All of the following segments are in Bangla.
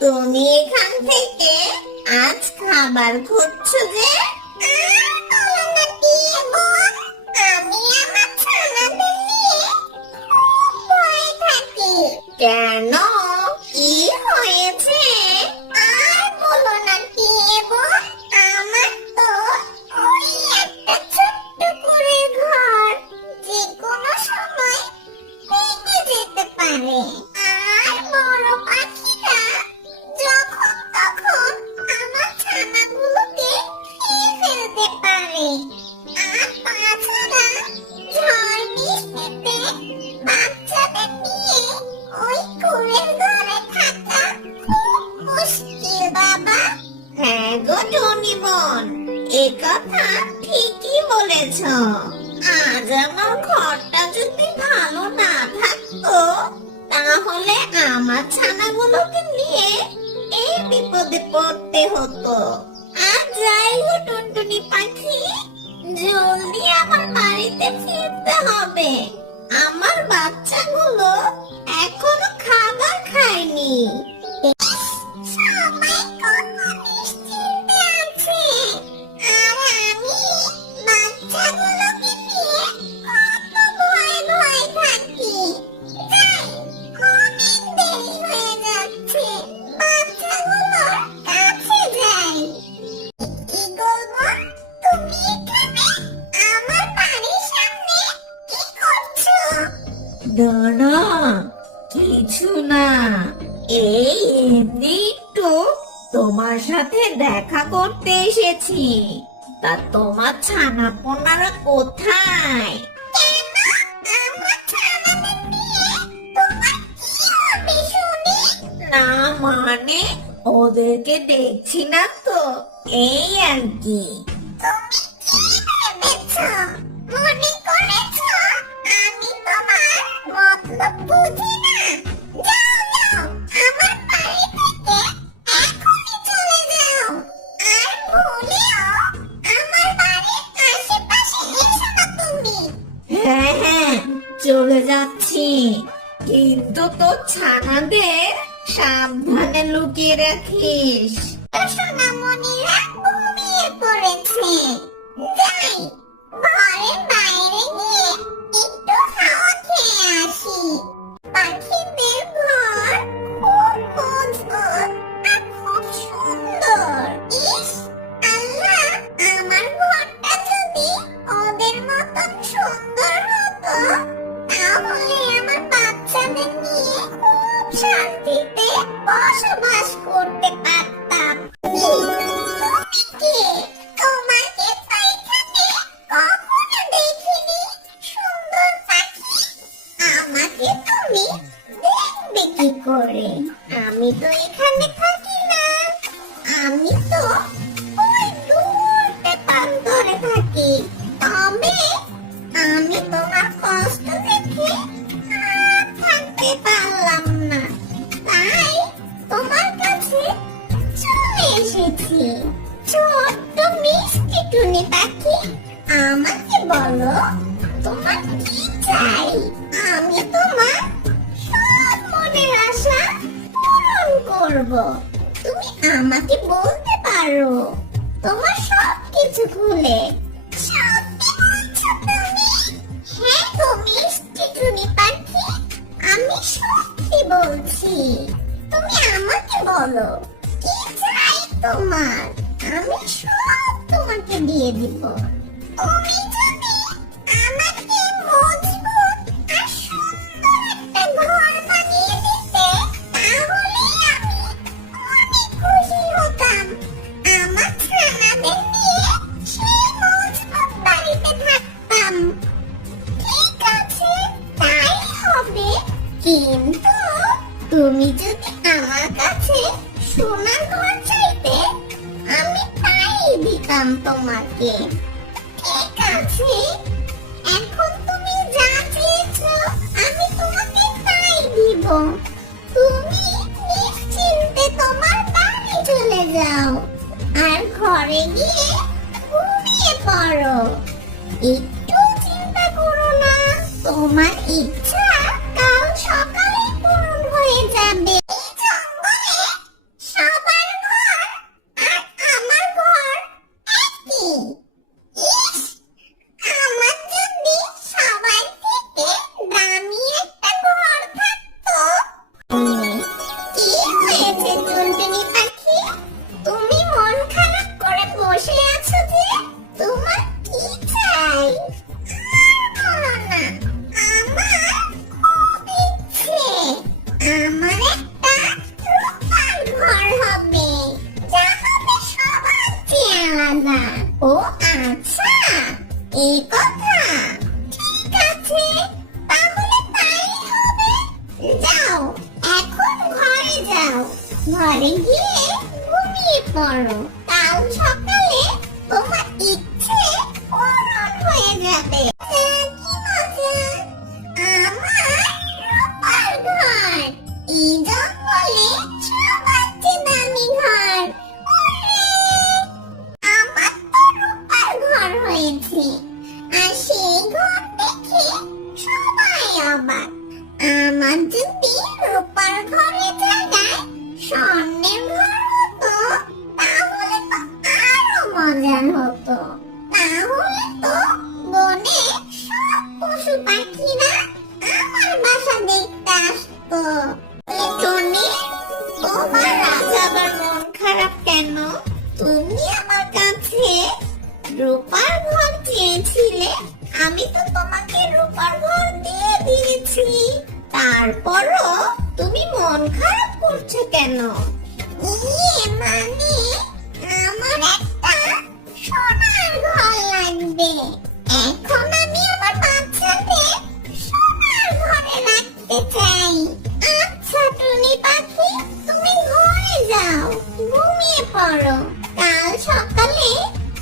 তুমি এখান থেকে আজ খাবার খুঁজছো যে? কেন, কি হয়েছে? আর বলো না টিয়েবো, আমার তো ওই একটা ছোট্ট কুঁড়ের ঘর যে কোনো সময় ভেঙে যেতে পারে। আর বড় পাখিরা যখন তখন আমার ছানাগুলোকে খেয়ে ফেলতে পারে। আর তাছাড়া ঝড় বৃষ্টিতে বাচ্চাদের নিয়ে ওই কুঁড়ের ঘরে থাকা খুব মুশকিল বাবা। হ্যাঁ গো টনি বোন, এ কথা ঠিকই বলেছ। আজ আমার ঘরটা যদি ভালো না থাকতো তাহলে আমার ছানাগুলোকে নিয়ে এই বিপদে পড়তে হতো। আর যাই গো টুনটুনি পাখি, জলদি আমার বাড়িতে ফিরতে হবে। আমার বাচ্চাগুলো এখনো খাবার খায়নি। সবাই কত নিশ্চিন্তে আছে, আর আমি বাচ্চাগুলোকে নিয়ে কত ভয়ে ভয়ে থাকি। যাই, অনেক দেরি হয়ে যাচ্ছে, বাচ্চাগুলোর কাছে যাই। কি বলবো, তুমি এখানে আমার বাড়ির সামনে কি করছো? না, কিছু না, এই এমনি একটু তোমার সাথে দেখা করতে এসেছি। তা তোমার ছানাপোনারা কোথায়? কেন, আমার ছানাদের নিয়ে তোমার কি হবে শুনি? না মানে, ওদেরকে দেখছি না তো, এই আর কি। তুমি কি ভেবেছো? মনে করেছো আমি তোমার মতলব বুঝি না? যাও যাও, আমার বাড়ি থেকে এখনই চলে যাও। আর ভুলেও আমার বাড়ির আশেপাশে এসো না তুমি। হ্যাঁ হ্যাঁ, চলে যাচ্ছি, কিন্তু তোর ছানাদের সাবধানে লুকিয়ে রাখিস। তো সোনামণিরা ঘুমিয়ে পড়েছে। যাই, ঘরের বাইরে গিয়ে একটু হাওয়া খেয়ে আসি। পাখিদের ঘর খুব মজবুত আর খুব সুন্দর। ইস, আল্লাহ, আমার ঘরটা যদি ওদের মতন সুন্দর হতো তাহলে আমার বাচ্চাদের নিয়ে খুব শান্তিতে বসবাস করতে পারতাম। তুমি কে? তোমাকে তো এখানে কখনো দেখিনি, সুন্দর পাখি। আমাকে তুমি দেখবে কি করে? আমি তো এখানে থাকি না, আমি তো ওই দূর প্রান্তরে থাকি। তবে আমি তোমার কষ্ট দেখে আর থাকতে পারলাম না, তাই তোমার কাছে চলে এসেছি। ছোট্ট মিষ্টি টুনি পাখি, আমাকে বলো তোমার কি চাই? আমি তোমার সব মনের আশা পূরণ করব। তুমি আমাকে বলতে পারো তোমার সব কিছু খুলে। সত্যি বলছো তুমি? হ্যাঁ গো মিষ্টি টুনি পাখি, আমি সত্যি বলছি। তুমি আমাকে বলো কি চাই তোমার, আমি সব তোমাকে দিয়ে দিব। তুমি যদি আমাকে মজবুত আর সুন্দর একটা ঘর বানিয়ে দিতে তাহলে আমি অনেক খুশি হতাম। আমার ছানাদের নিয়ে সেই মজবুত বাড়িতে থাকতাম। ঠিক আছে, তাই হবে। কিন্তু তুমি যদি আমার কাছে সোনার ঘর চাইতে আমি তাই দিতাম তোমাকে। ঠিক আছে, এখন তুমি যা চেয়েছো আমি তোমাকে তাই দিব। তুমি নিশ্চিন্তে তোমার বাড়ি চলে যাও আর ঘরে গিয়ে ঘুমিয়ে পড়ো। একটু চিন্তা করো না, তোমার ইচ্ছা কাল সকালে পূরণ হয়ে যাবে। এই জঙ্গলে যাও, এখন ঘরে যাও। ঘরে গিয়ে ঘুমিয়ে পড়ো। কাল সকালে তোমার ইচ্ছে পূরণ হয়ে যাবে। কি মজা! আমার রূপার ঘর। এই জঙ্গলে সবচেয়ে দামি ঘর। ওরে! আমার তো রূপার ঘর হয়েছে। আর সেই ঘর দেখে সবাই অবাক। আমার যদি রূপার ঘরের জায়গায় স্বর্ণের ঘর হতো, তাহলে তো আরো মজার হতো। তাহলে তো বনে সব পশু পাখিরা আমার বাসা দেখতে আসতো। টনি, তোমার আজ আবার মন খারাপ কেন? তুমি আমার কাছে রূপার ঘর চেয়েছিলে, আমি তো তোমাকে রূপার ঘর দিয়ে দিয়েছি। তারপরও তুমি মন খারাপ করছো কেন? মানে আমার একটা সোনার ঘর লাগবে। এখন আমি আমার বাচ্চাদের সোনার ঘরে রাখতে চাই। আচ্ছা টুনি পাখি, তুমি ঘরে যাও, ঘুমিয়ে পড়ো। কাল সকালে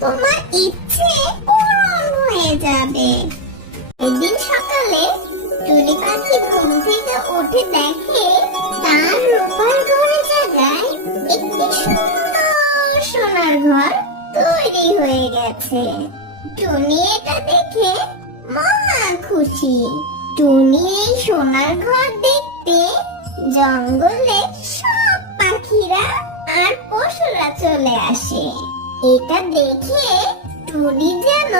তোমার ইচ্ছে পূরণ হয়ে যাবে। এদিন সকালে টুনি পাখি ঘুম থেকে উঠে দেখে তার রূপার ঘরের জায়গায় একটি সুন্দর সোনার ঘর তৈরি হয়ে গেছে। টুনি এটা দেখে মহা খুশি। টুনি এই সোনার ঘর দেখতে জঙ্গলে সব পাখিরা আর পশুরা চলে আসে। এটা দেখে টুনি যেন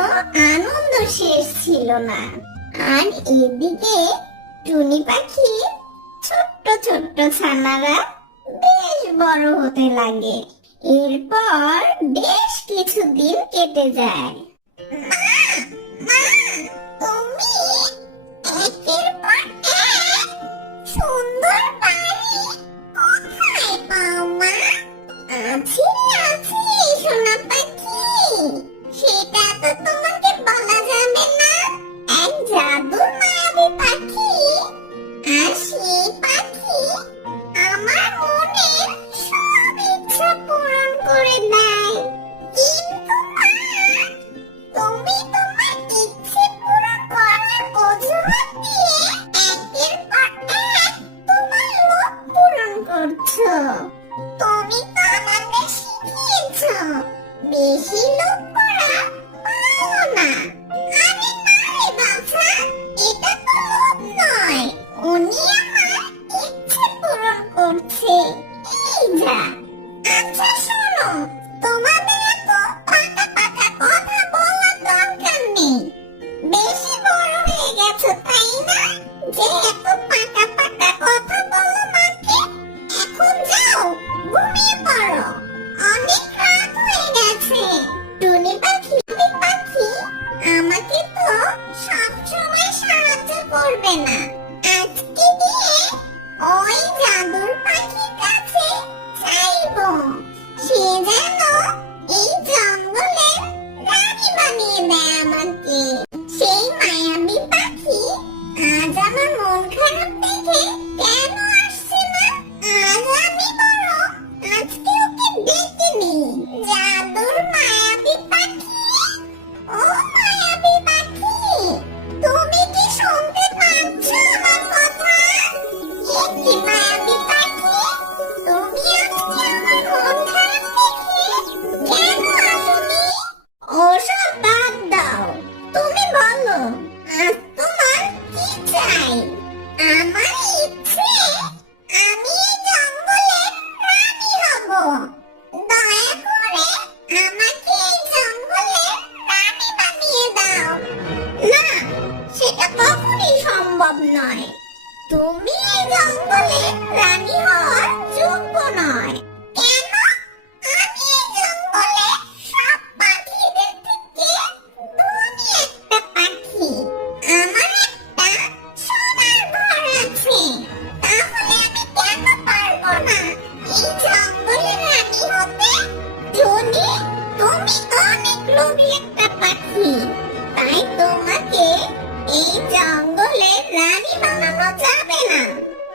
আনন্দ শেষ ছিল না। আর এদিকে টুনি পাখি ছোট্ট ছোট্ট ছানারা বেশ বড় হতে লাগে। এরপর বেশ কিছুদিন কেটে যায়। মা, তুমি একের পর এক সুন্দর বাড়ি কোথায় পাও মা? আছি আছি সোনা পাখি, সেটা তো তোমাকে বলা যাবে না। এক জাদুর মায়াবী পাখি, আর সেই পাখি আমার মনের সব ইচ্ছা পূরণ করে দেয়। কিন্তু মা, তুমি তোমার ইচ্ছে পূরণ করার অজুহাত দিয়ে একের পর এক তোমার লোভ পূরণ করছো। তুমি তো আমাদের শিখিয়েছো বেশি লোভ করা ভালো না। আরে না রে বাছা, এটা তো লোভ নয়, উনি আমার ইচ্ছে পূরণ করছে। এই যা। আচ্ছা শোনো, তোমাদের এত পাকা পাকা কথা বলার দরকার নেই। বেশি বড় হয়ে গেছো তাই না, যে এত পাকা পাকা কথা বলো মাকে? এখন যাও, ঘুমিয়ে পড়ো, অনেক রাত হয়ে গেছে। টুনি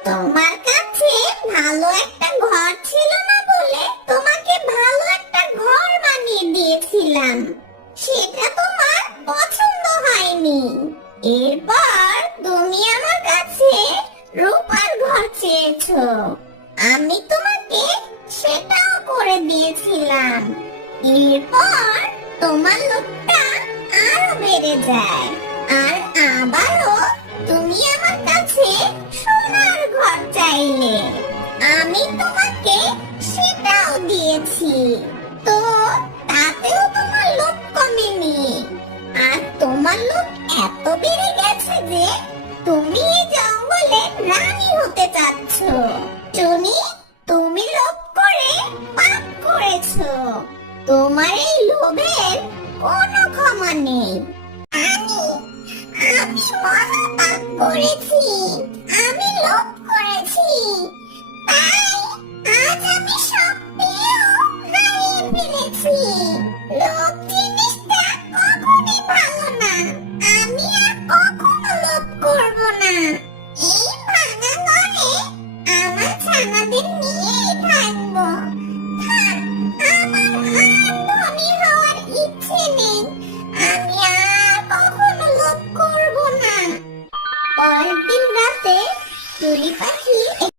তোমার কাছে ভালো একটা ঘর ছিল না বলে তোমাকে ভালো একটা ঘর বানিয়ে দিয়েছিলাম, সেটা তোমার পছন্দ হয়নি। এরপর তুমি আমার কাছে রূপার ঘর চেয়েছো, আমি তোমাকে সেটাও করে দিয়েছিলাম। এরপর তোমার লোভটা আরো বেড়ে যায়, আর আবারও তুমি আমার কাছে সোনার ঘর চাইলে। আমি তোমাকে সেটাও দিয়েছি, তো তাতেও তোমার লোভ কমেনি। আর তোমার লোভ এত বেড়ে গেছে যে তুমি এই জঙ্গলে রানী হতে চাচ্ছ। টুনি, তুমি লোভ করে পাপ করেছো, তোমার এই লোভের কোনো ক্ষমা নেই। আমি মহাপাপ করেছি।